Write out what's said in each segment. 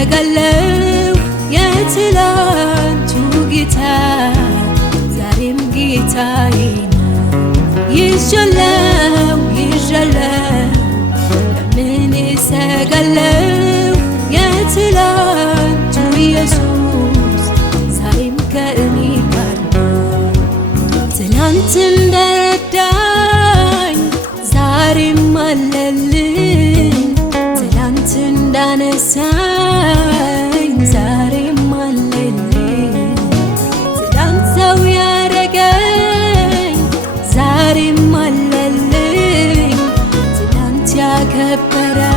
እሰጋለሁ የትላንቱ ጌታ ዛሬም ጌታዬ ነው። ይዣለሁ ለምን እሰጋለሁ የትላንቱ ኢየሱስ ዛሬም ከእኔ ጋር ነው። ትላንት እንደረዳኝ ዛሬም አለልኝ ትላንት እንዳነሳኝ ዛሬም አለልኝ ትላንት ሰው ያረገኝ ዛሬም አለልኝ ትላንት ያከበረኝ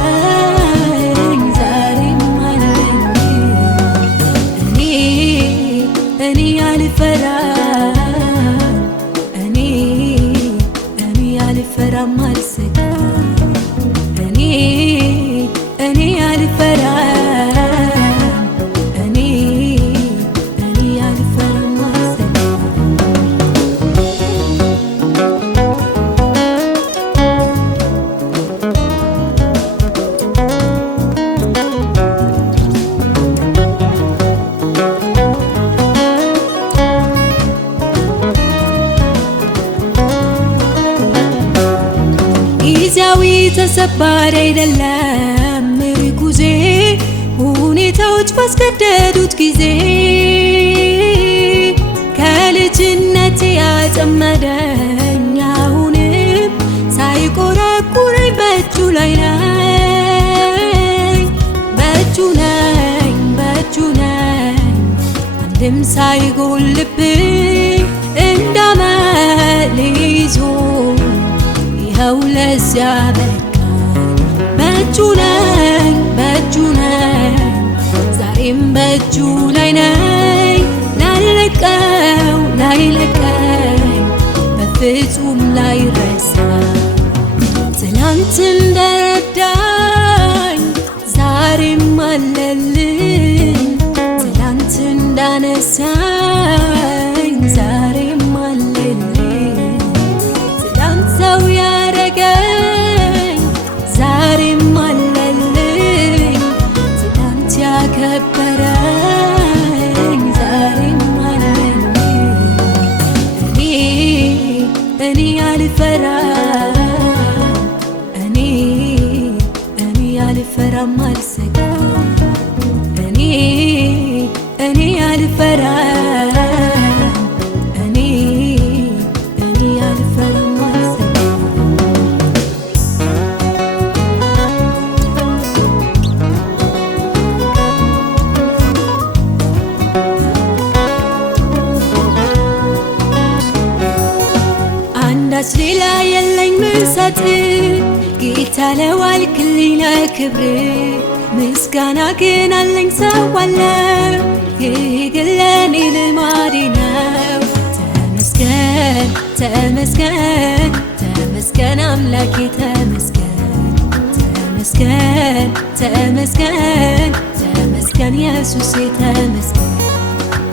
ዛሬም አለልኝ። እኔ አልፈራም እኔ አልፈራም አልሰጋም እኔ አልፈራም እኔ አልፈራም አልሰጋም። ጊዜያዊ ተሰባሪ አይደለም ምርኩዜ ሁኔታዎች ባስገደዱት ጊዜ ከልጅነቴ ያጠመደኝ አሁንም ሳይቆረቁረኝ በእጁ ላይ ነኝ አንድም ሳይጎልብኝ እንዳመል ይዞ ይኸው ለዚያ በቃኝ። በእጁ ነኝ ዛሬም በእጁ ላይ ነኝ ላይለቀኝ በፍጹም ላይረሳ ትላንት እንደረዳኝ ዛሬም አለልኝ ትላንት እንዳነሳኝ ዛሬም አለልኝ ትላንት ሰው ያረገኝ ዛሬም አለልኝ ትላንት ያከበረኝ ዛሬም አለልኝ። እኔ አልፈራም እኔ አልፈራም አልሰጋም እኔ አልፈራም እኔ አልፈራም አልሰጋም። አንዳች ሌላ የለኝ ምሰጥ ጌታ ለዋልክልኝ ለክብር ምስጋና ግን አለኝ ሰዋለሁ ይህ ግን ለኔ ልማዴ ነው። ተመስገን አምላኬ ተመስገን ኢየሱሴ ተመስገን።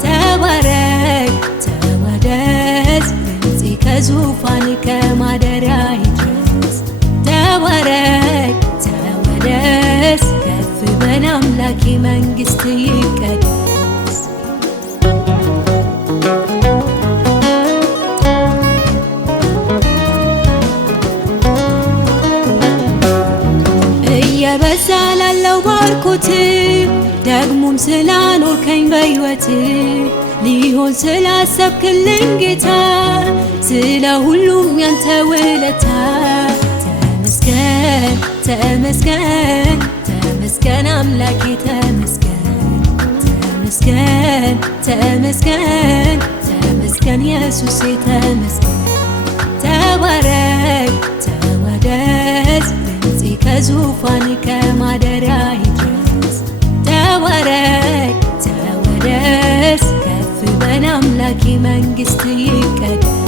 ተባረክ ተወደስ ድምፄ ከዙፋን ከማደሪያ ይድረስ። ተባረክ ተወደስ ከፍ በል አምላኬ መንግሥት ይቀደስ። እየበዛ ላለው ባርኮት ደግሞም ስላኖርከኝ በሕይወት ሊሆን ስላሰብክልኝ ጌታ ስለ ሁሉም ያንተ ውለታ ተመስገን አምላኬ ተመስገን ኢየሱሴ ተመስገን። ተባረክ ተወደስ ድምፄ ከዙፋን ከማደሪያ ይድረስ። ተባረክ ተወደስ ከፍ በል አምላኬ መንግሥት ይቀደስ።